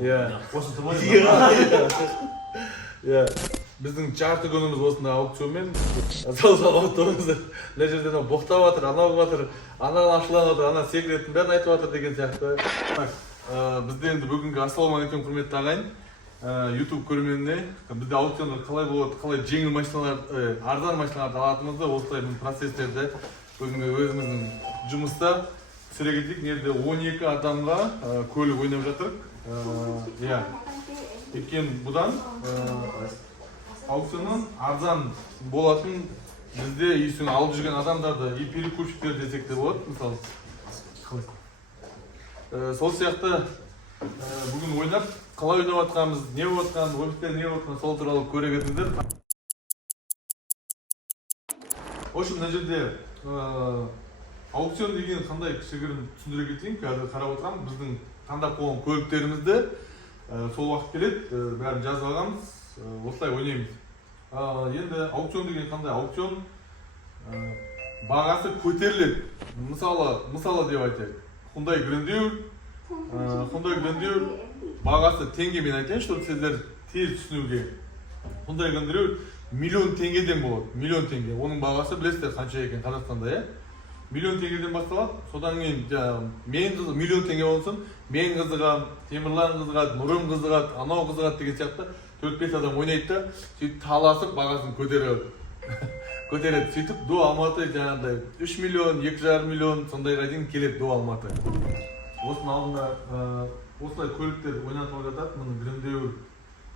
Иә, біздің жарты күніміз осындай аукционмен аутобусты мына жерден боқтап жатыр, анау жатыр, анау ашылып жатыр, ана секретін бәрін айтып жатыр деген сияқты. Бізде енді бүгінгі ассалаумағалейкум құрметті ағайын. YouTube көрерменіне бізде аукциондар қалай болады, қалай жеңіл машиналар, арзан машиналарды алатынымызды, осылай процесстерді бүгінгі өзіміздің жұмыста түсіре кетейік. Нерде 12 адамға көлік ойнап жатыр. Иә. Өйткені бұдан аукционнан арзан болатын бізде үйсін алып жүрген адамдарды перекупщиктер десек те болады, мысалы. Сол сияқты бүгін ойнап, қалай ойнап жатқанымыз, не болып жатқан, ойыншықтар не болып жатқан, сол туралы көре кетіңіздер. В общем, мына жерде аукцион деген қандай кішігірім түсіндіре кетейін. Қазір қарап отырамын, біздің таңдап қойған көліктерімізді сол уақыт келеді, бәрін жазып алғанбыз, осылай ойнаймыз. Енді аукцион деген қандай? Аукцион бағасы көтеріледі. Мысалы деп айтайық. Hyundai Grandeur бағасы теңге, мен айтайын, чтобы сіздер тез түсінуге. Hyundai Grandeur миллион теңгеден болады, миллион теңге. Оның бағасы білесіздер қанша екен Қазақстанда, иә? Миллион теңгеден басталады. Содан кейін мен қызы миллион теңге болсын, мен қызығам, Темірлан қызығады, Нұрым қызығады, анау қызығады деген сияқты 4-5 адам ойнайды да, сөйтіп таласып бағасын көтереді. Сөйтіп до Алматы жаңағыдай 3 миллион, 2,5 миллион сондайға дейін келеді до Алматы. Осының алдында осылай көліктер ойнатып жатады. Мұны Grandeur,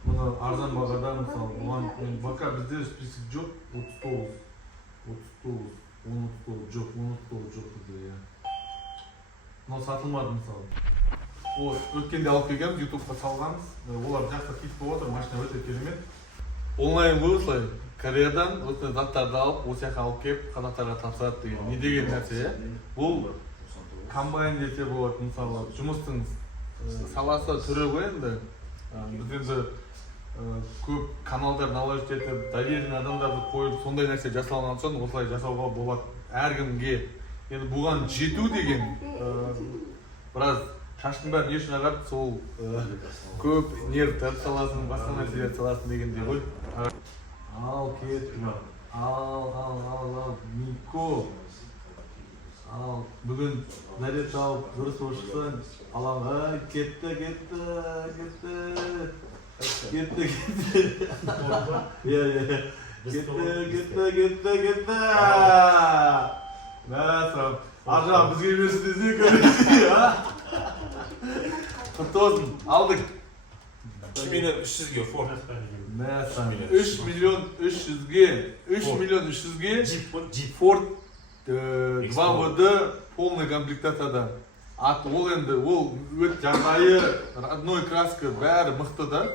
мұны арзан бағада, мысалы, бұған бака бізде список жоқ, 39 жоқ бізде, иә. Мынау сатылмады, мысалы. Өткенде алып келгенбіз, YouTube-ға салғанбыз. Олар жақсы хит болып отыр, машина өте керемет. Онлайн ғой осылай, Кореядан осындай заттарды алып, осы жаққа алып келіп, қазақтарға тапсырады деген. Не деген нәрсе, бұл комбайн десе болады, мысалы, жұмыстың саласы түрі ғой енді. Біз енді көп каналдарын ала жететіп, доверенный адамдарды қойып, сондай нәрсе жасалған соң осылай жасауға болады әркімге. Енді бұған жету деген біраз шаштың бәрі не үшін ағарды, сол көп нерв тәріп саласын, басқа нәрселер саласын дегендей ғой. Ал кеттім, ал Мико. Ал бүгін зарет алып дұрыс болып шықсын, алаңға кетті. Мәсірім, аржан бізге берсін десе көресің, құтты болсын, алдық. 3 миллион 300-ге Ford. Мәсірім, 3 миллион 300-ге Ford 2WD полный комплектацияда. Ол енді, ол өт жағдайы, родной краска бәрі мықты да.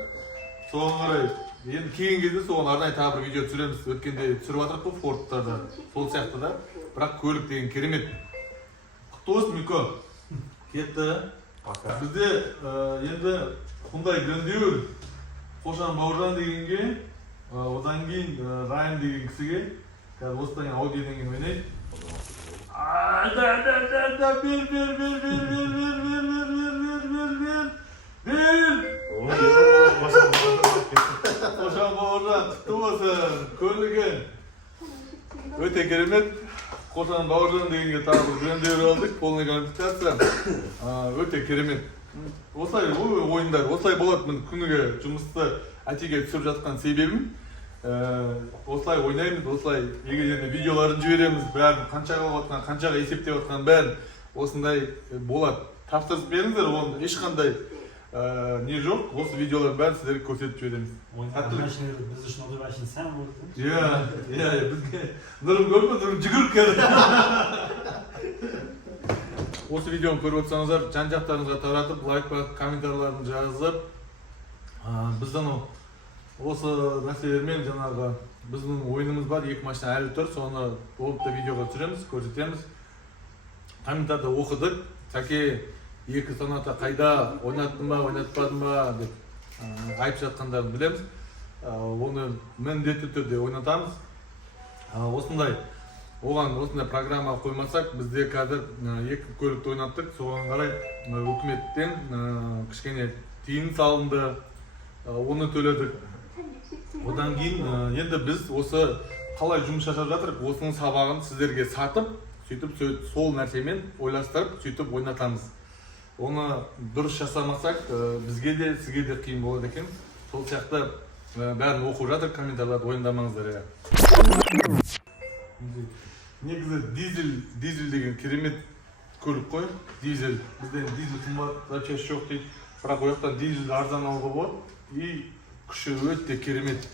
Соған қарай, енді келген кезде соған арнайы тағы бір видео түсіреміз. Өткенде түсіріп жатырық қой Ford'тарды, сол сияқты да. Бірақ көлік деген керемет. Құтты болсын, Мико. Кетті. Бізде енді Hyundai Grandeur, Қошан Бауыржан дегенге, одан кейін Райан деген кісіге, қазір осыдан кейін Audi деген ойнайды. Қошан Бауыржан, құтты болсын, көлігі өте керемет. Қошан Бауыржан дегенге тағы бір Grandeur алдық, полный комплектация, өте керемет. Осылай ойындар, осылай болады. Күніге жұмысты әтеге түсіріп жатқан себебім, осылай ойнаймыз, осылай егер видеоларын жібереміз, бәрін қаншаға отқан, қаншаға есептеп отқан бәрін осындай болады. Тапсырыс беріңіздер, оның ешқандай не жоқ, осы видеолардың бәрін сіздерге көрсетіп жібереміз. Біз үшін ондай машина сән болды. Иә, бізге Нұрым көріп, Нұрым жүгіріп келді. Осы видеоны көріп отырсаңыздар, жан-жақтарыңызға таратып, лайк басып, комментарларын жазып, біздің осы нәрселермен жаңағы біздің ойынымыз бар, 2 машина әлі тұр, соны толықтай видеоға түсіреміз, көрсетеміз. Комментарда оқыдық, сәке 2 соната қайда, ойнаттым ба, ойнатпадым ба деп айтып жатқандарын білеміз. Оны міндетті түрде ойнатамыз. Осындай оған осындай программа қоймасақ, бізде қазір 2 көлікті ойнаттық. Соған қарай үкіметтен кішкене тиын салынды, оны төледік. Одан кейін енді біз осы қалай жұмыс жасап жатырық, осының сабағын сіздерге сатып, сөйтіп сол нәрсемен ойластырып, сөйтіп ойнатамыз. Оны дұрыс жасамасақ, бізге де, сізге де қиын болады екен. Сол сияқты бәрін оқып жатыр, комментарийларды ойындамаңыздар. Негізі дизель деген керемет көлік қой. Дизель, бізден дизель қымбат, вообще жоқ дейді. Бірақ ояқтан дизель арзан алуға болады. И күші өте керемет.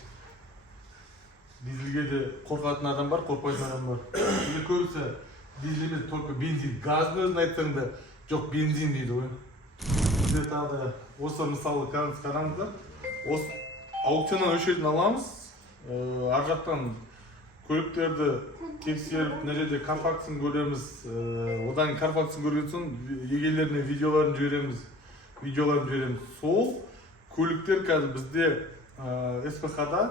Дизельге де қорқатын адам бар, қорқпайтын адам бар. Бізде көбісі дизель емес, только бензин. Газдың өзін айтсаң да, жоқ бензин дейді ғой. Бізде тағы да осы мысалы қараңыздар. Осы аукционнан өшетін аламыз. Ар жақтан көліктерді тексеріп, мына жерде карфаксын көреміз. Одан карфаксын көрген соң егелеріне видеоларын жібереміз. Сол көліктер қазір бізде СПХ-да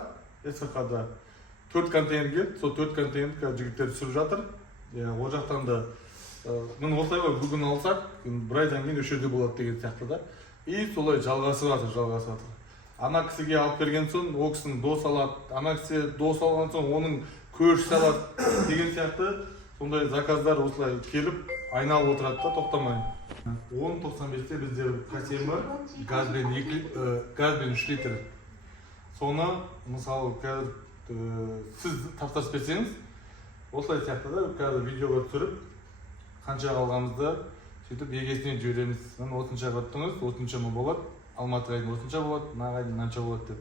4 контейнер келді. Сол 4 контейнерді қазір жігіттер түсіріп жатыр. Ол жақтан да міне осылай ғой, бүгін алсақ, бір айдан кейін өші жерде болады деген сияқты да. И солай жалғасып жатыр. Ана кісіге алып берген соң, ол кісінің дос алады. Ана кісі дос алған соң, оның көршісі алады деген сияқты. Сондай заказдар осылай келіп, айналып отырады да, тоқтамай. 10.95-те бізде кассем бар, газбен 3 литр. Соны, мысалы, сіз тапсырыс берсеңіз, осылай сияқты да, қазір видеоға түсіріп, қанша алғанымызды сөйтіп егесіне жібереміз. Осынша қаттыңыз, осынша ма болады, Алматы айдың осынша болады, мына айдың мынанша болады деп.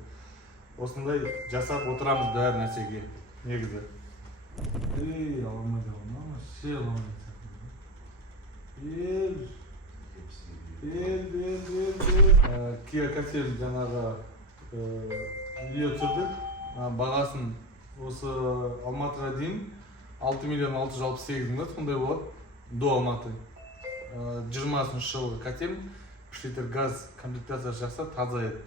Осындай жасап отырамыз бәрі нәрсеге, негізі. Аламайды, Kia K7 жаңағы видео түсірдік. Бағасын осы Алматыға дейін 6 миллион 668 мың сондай болады. До Алматы. 20 жылғы K7 3 литр газ комплектациясы жақсы, таза еді.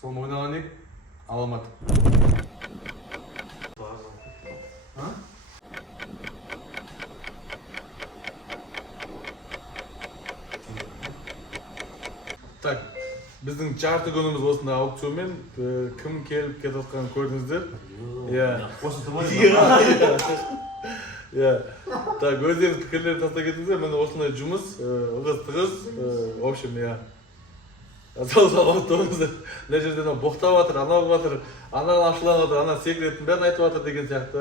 Соны ойнаған ек, аламадық. Так, біздің жарты күніміз осында аукционмен кім келіп кетіп отқанын көрдіңіздер. Так, өздеріңіз пікірлерді тастап кетіңіздер. Міне осындай жұмыс, ығыз-тығыз, в общем, салып тұрыңыздар. Мына жерден боқтап жатыр, анау жатыр, анау ашылып жатыр, ана секретін бәрін айтып жатыр деген сияқты.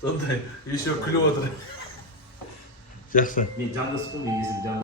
Сондай, еще күліп отыр. Жақсы. Мен жандысым, мен